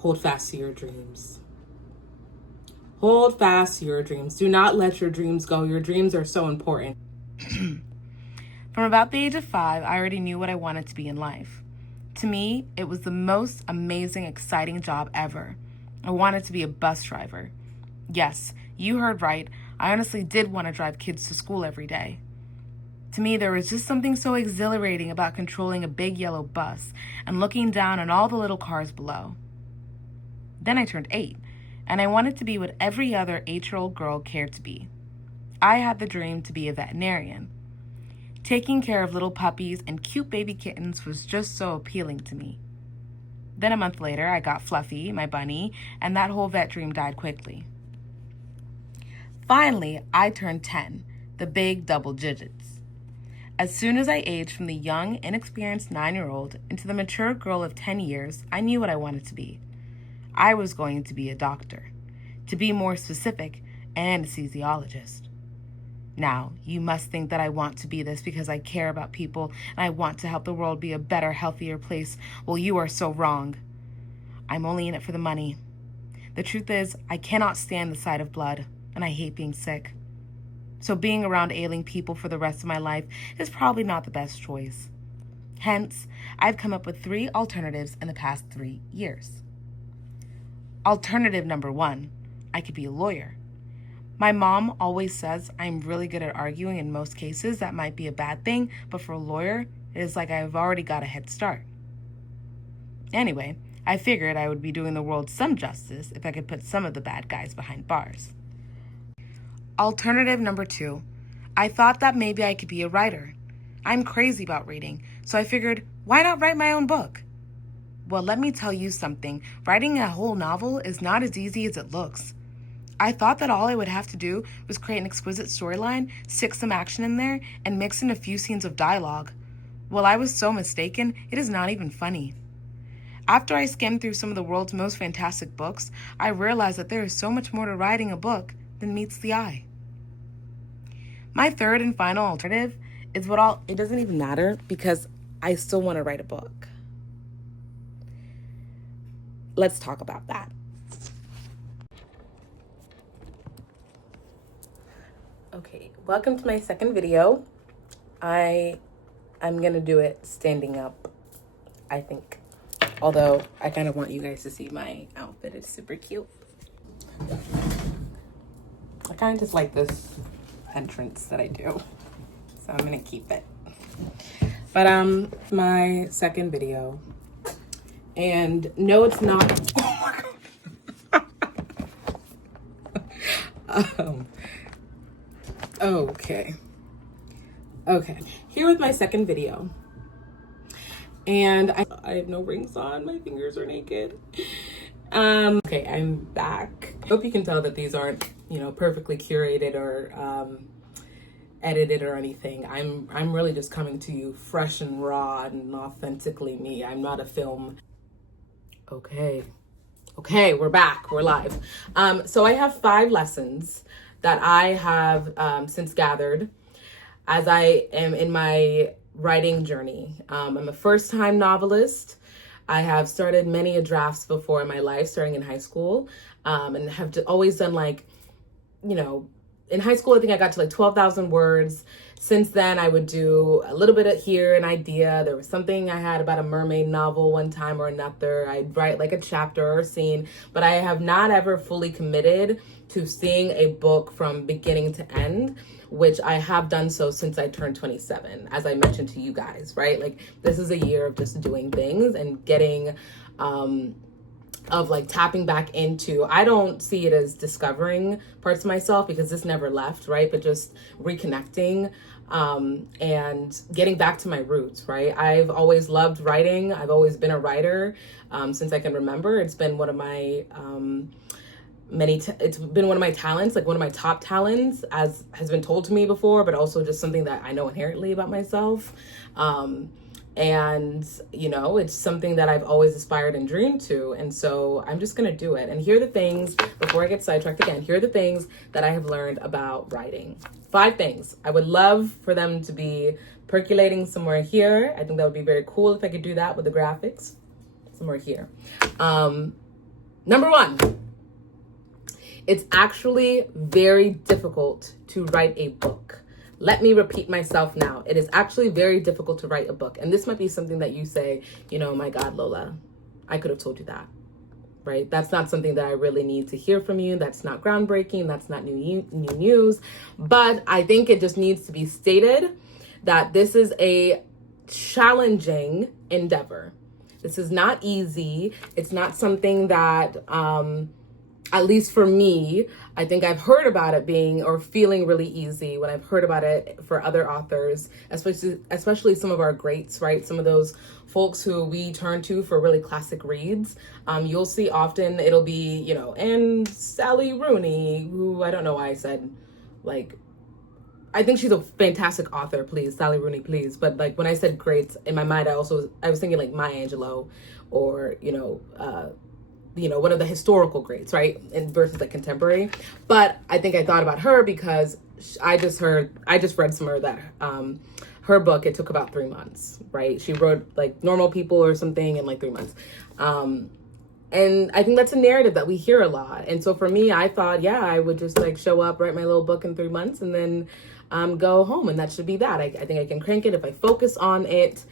Hold fast to your dreams. Hold fast to your dreams. Do not let your dreams go. Your dreams are so important. From about the age of 5, I already knew what I wanted to be in life. To me, it was the most amazing, exciting job ever. I wanted to be a bus driver. Yes, you heard right. I honestly did want to drive kids to school every day. To me, there was just something so exhilarating about controlling a big yellow bus and looking down on all the little cars below. Then I turned 8, and I wanted to be what every other 8-year-old girl cared to be. I had the dream to be a veterinarian. Taking care of little puppies and cute baby kittens was just so appealing to me. Then a month later, I got Fluffy, my bunny, and that whole vet dream died quickly. Finally, I turned 10, the big double digits. As soon as I aged from the young, inexperienced 9-year-old into the mature girl of 10 years, I knew what I wanted to be. I was going to be a doctor. To be more specific, an anesthesiologist. Now, you must think that I want to be this because I care about people and I want to help the world be a better, healthier place. Well, you are so wrong. I'm only in it for the money. The truth is, I cannot stand the sight of blood, and I hate being sick. So being around ailing people for the rest of my life is probably not the best choice. Hence, I've come up with 3 alternatives in the past 3 years. Alternative number 1, I could be a lawyer. My mom always says I'm really good at arguing in most cases. That might be a bad thing, but for a lawyer, it is like I've already got a head start. Anyway, I figured I would be doing the world some justice if I could put some of the bad guys behind bars. Alternative number 2, I thought that maybe I could be a writer. I'm crazy about reading, so I figured, why not write my own book? Well, let me tell you something. Writing a whole novel is not as easy as it looks. I thought that all I would have to do was create an exquisite storyline, stick some action in there, and mix in a few scenes of dialogue. Well, I was so mistaken, it is not even funny. After I skimmed through some of the world's most fantastic books, I realized that there is so much more to writing a book than meets the eye. My third and final alternative is it doesn't even matter because I still want to write a book. Let's talk about that. Okay, welcome to my second video. I'm gonna do it standing up, I think. Although I kind of want you guys to see my outfit. It's super cute. I kind of just like this entrance that I do, so I'm gonna keep it. But my second video, and no, it's not. Okay. Here with my second video. And I have no rings on. My fingers are naked. Okay, I'm back. I hope you can tell that these aren't, perfectly curated or edited or anything. I'm really just coming to you fresh and raw and authentically me. I'm not a film. Okay, we're back. We're live. So I have 5 lessons that I have since gathered as I am in my writing journey. I'm a first-time novelist. I have started many drafts before in my life, starting in high school, and have always done in high school, I think I got to 12,000 words. Since then, I would do a little bit of here, an idea. There was something I had about a mermaid novel one time or another. I'd write a chapter or a scene, but I have not ever fully committed to seeing a book from beginning to end, which I have done so since I turned 27, as I mentioned to you guys, right? This is a year of just doing things and getting, tapping back into, I don't see it as discovering parts of myself because this never left, right? But just reconnecting and getting back to my roots, right? I've always loved writing. I've always been a writer since I can remember. It's been one of my it's been one of my talents, one of my top talents, as has been told to me before, but also just something that I know inherently about myself. And, it's something that I've always aspired and dreamed to. And so I'm just going to do it. And here are the things, before I get sidetracked again, here are the things that I have learned about writing. 5 things. I would love for them to be percolating somewhere here. I think that would be very cool if I could do that with the graphics. Somewhere here. Number one, it's actually very difficult to write a book. Let me repeat myself now. It is actually very difficult to write a book. And this might be something that you say, my God, Lola, I could have told you that, right? That's not something that I really need to hear from you. That's not groundbreaking. That's not new news. But I think it just needs to be stated that this is a challenging endeavor. This is not easy. It's not something that, at least for me, I think I've heard about it being or feeling really easy when I've heard about it for other authors, especially some of our greats, right? Some of those folks who we turn to for really classic reads. You'll see often it'll be, and Sally Rooney, who I don't know why I said, I think she's a fantastic author, please, Sally Rooney, please. But when I said greats, in my mind, I was thinking Maya Angelou or, one of the historical greats, right? And versus contemporary. But I think I thought about her because I just read somewhere that her book, it took about 3 months, right? She wrote Normal People or something in 3 months. And I think that's a narrative that we hear a lot. And so for me, I thought, I would just show up, write my little book in 3 months and then go home. And that should be that. I think I can crank it. If I focus on it,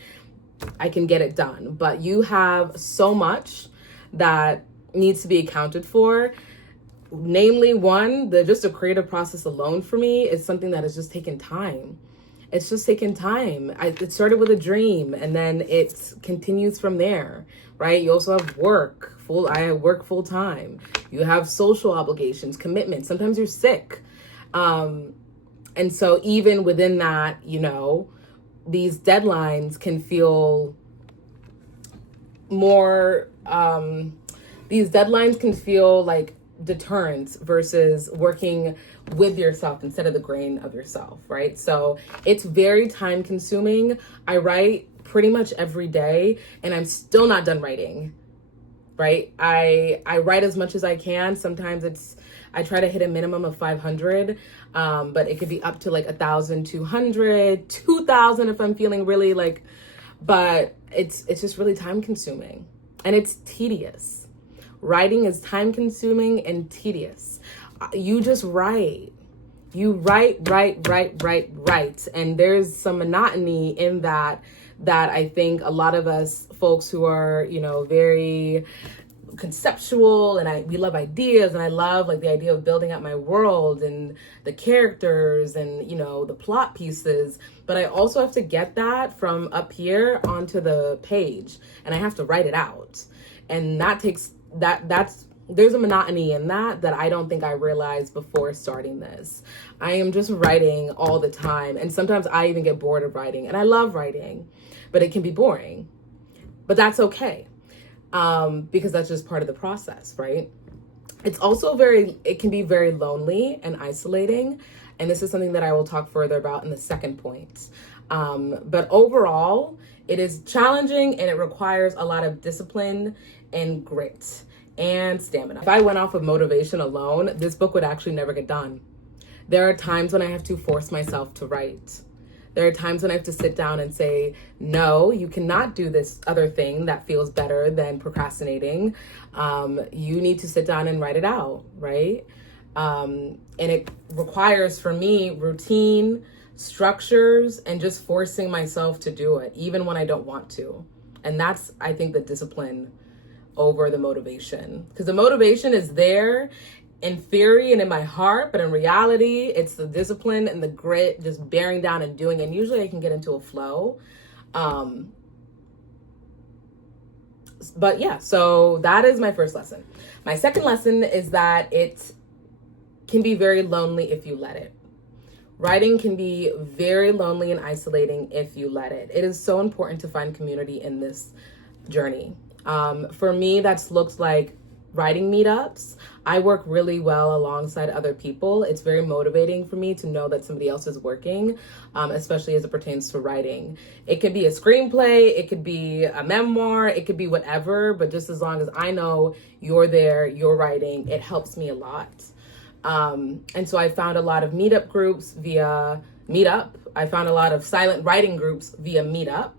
I can get it done. But you have so much that needs to be accounted for. Namely, one, just the creative process alone for me is something that has just taken time. It's just taken time. It started with a dream and then it continues from there, right? You also have work. I work full time. You have social obligations, commitments. Sometimes you're sick. And so even within that, these deadlines can feel more, these deadlines can feel like deterrence versus working with yourself instead of the grain of yourself, right? So it's very time consuming. I write pretty much every day and I'm still not done writing, right? I write as much as I can. Sometimes I try to hit a minimum of 500, but it could be up to 1,200, 2,000 if I'm feeling really but it's just really time consuming and it's tedious. Writing is time consuming and tedious. You just write. You write. And there's some monotony in that I think a lot of us folks who are, very conceptual and we love ideas and I love the idea of building up my world and the characters and, the plot pieces. But I also have to get that from up here onto the page and I have to write it out. And that takes there's a monotony in that I don't think I realized before starting this. I am just writing all the time. And sometimes I even get bored of writing and I love writing, but it can be boring, but that's okay. Because that's just part of the process, right? It's also it can be very lonely and isolating. And this is something that I will talk further about in the second point. But overall, it is challenging and it requires a lot of discipline and grit and stamina. If I went off of motivation alone, this book would actually never get done. There are times when I have to force myself to write. There are times when I have to sit down and say, no, you cannot do this other thing that feels better than procrastinating. You need to sit down and write it out, right? And it requires for me routine, structures, and just forcing myself to do it, even when I don't want to. And that's, I think, the discipline over the motivation. Because the motivation is there in theory and in my heart, but in reality, it's the discipline and the grit, just bearing down and doing it. And usually I can get into a flow. But yeah, so that is my first lesson. My second lesson is that it can be very lonely if you let it. Writing can be very lonely and isolating if you let it. It is so important to find community in this journey. For me, that's looked like writing meetups. I work really well alongside other people. It's very motivating for me to know that somebody else is working, especially as it pertains to writing. It could be a screenplay, it could be a memoir, it could be whatever, but just as long as I know you're there, you're writing, it helps me a lot. And so I found a lot of meetup groups via Meetup. I found a lot of silent writing groups via Meetup.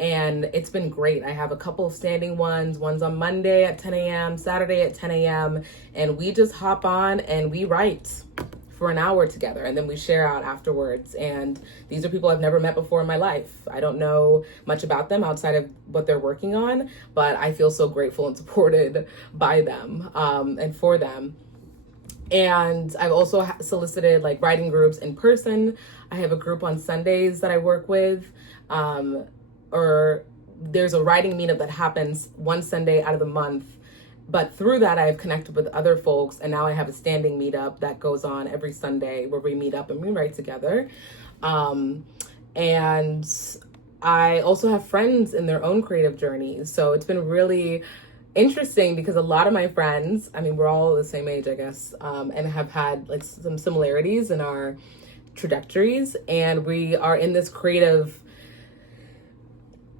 And it's been great. I have a couple of standing ones. One's on Monday at 10 a.m., Saturday at 10 a.m. And we just hop on and we write for an hour together, and then we share out afterwards. And these are people I've never met before in my life. I don't know much about them outside of what they're working on, but I feel so grateful and supported by them and for them. And I've also solicited like writing groups in person. I have a group on Sundays that I work with, or there's a writing meetup that happens one Sunday out of the month. But through that, I've connected with other folks, and now I have a standing meetup that goes on every Sunday where we meet up and we write together. And I also have friends in their own creative journeys. So it's been really interesting because a lot of my friends, I mean, we're all the same age, I guess, and have had like some similarities in our trajectories. And we are in this creative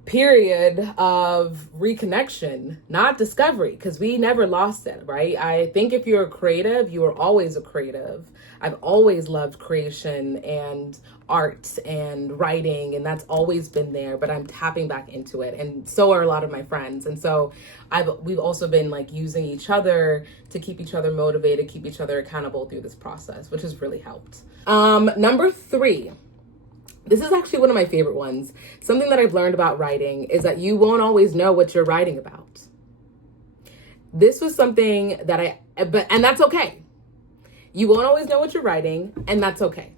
period of reconnection, not discovery, because we never lost it, right? I think if you're a creative, you are always a creative. I've always loved creation and art and writing, and that's always been there, but I'm tapping back into it, and so are a lot of my friends. And so we've also been like using each other to keep each other motivated, keep each other accountable through this process, which has really helped. Number 3. This is actually one of my favorite ones. Something that I've learned about writing is that you won't always know what you're writing about. This was something that and that's okay. You won't always know what you're writing, and that's okay.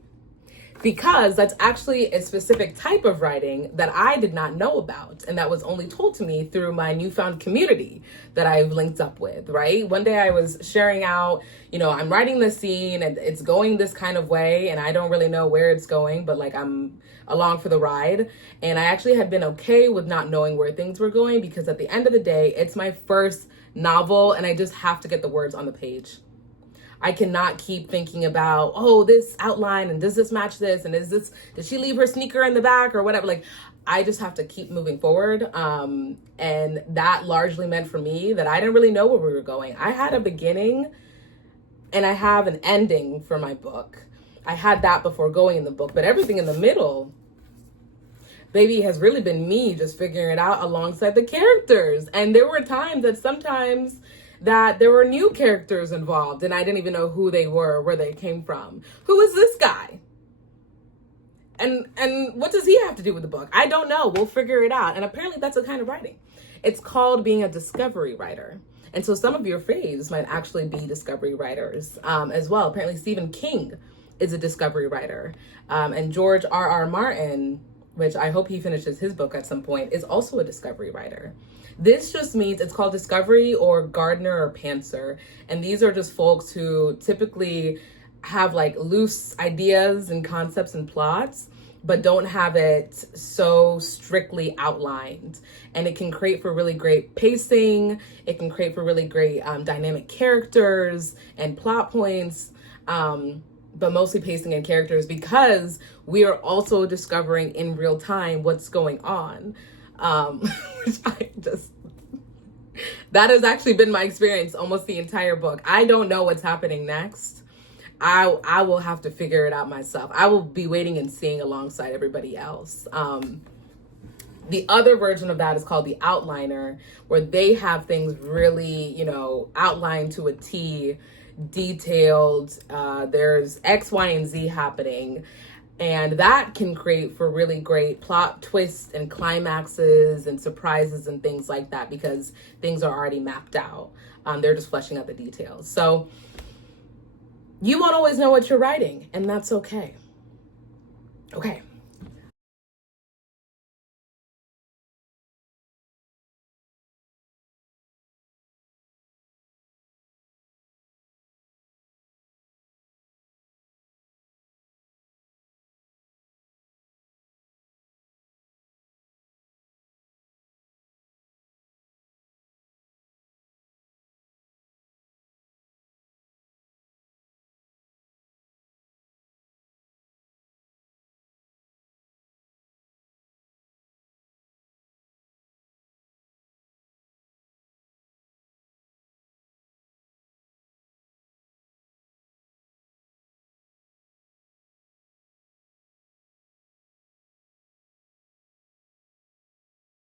Because that's actually a specific type of writing that I did not know about, and that was only told to me through my newfound community that I've linked up with, right? One day I was sharing out, I'm writing this scene and it's going this kind of way, and I don't really know where it's going, but like I'm along for the ride. And I actually had been okay with not knowing where things were going, because at the end of the day, it's my first novel and I just have to get the words on the page. I cannot keep thinking about, this outline, and does this match this? And did she leave her sneaker in the back or whatever? Like, I just have to keep moving forward. And that largely meant for me that I didn't really know where we were going. I had a beginning and I have an ending for my book. I had that before going in the book, but everything in the middle, baby, has really been me just figuring it out alongside the characters. And there were times that there were new characters involved and I didn't even know who they were, where they came from. Who is this guy? And what does he have to do with the book? I don't know. We'll figure it out. And apparently that's a kind of writing. It's called being a discovery writer. And so some of your faves might actually be discovery writers as well. Apparently Stephen King is a discovery writer. And George R.R. Martin, which I hope he finishes his book at some point, is also a discovery writer. This just means it's called discovery or gardener or pantser. And these are just folks who typically have like loose ideas and concepts and plots, but don't have it so strictly outlined. And it can create for really great pacing. It can create for really great dynamic characters and plot points, but mostly pacing and characters, because we are also discovering in real time what's going on. Which that has actually been my experience almost the entire book. I don't know what's happening next. I will have to figure it out myself. I will be waiting and seeing alongside everybody else. The other version of that is called the outliner, where they have things really, outlined to a T, detailed. There's X, Y, and Z happening. And that can create for really great plot twists and climaxes and surprises and things like that, because things are already mapped out. They're just fleshing out the details. So you won't always know what you're writing, and that's okay. Okay.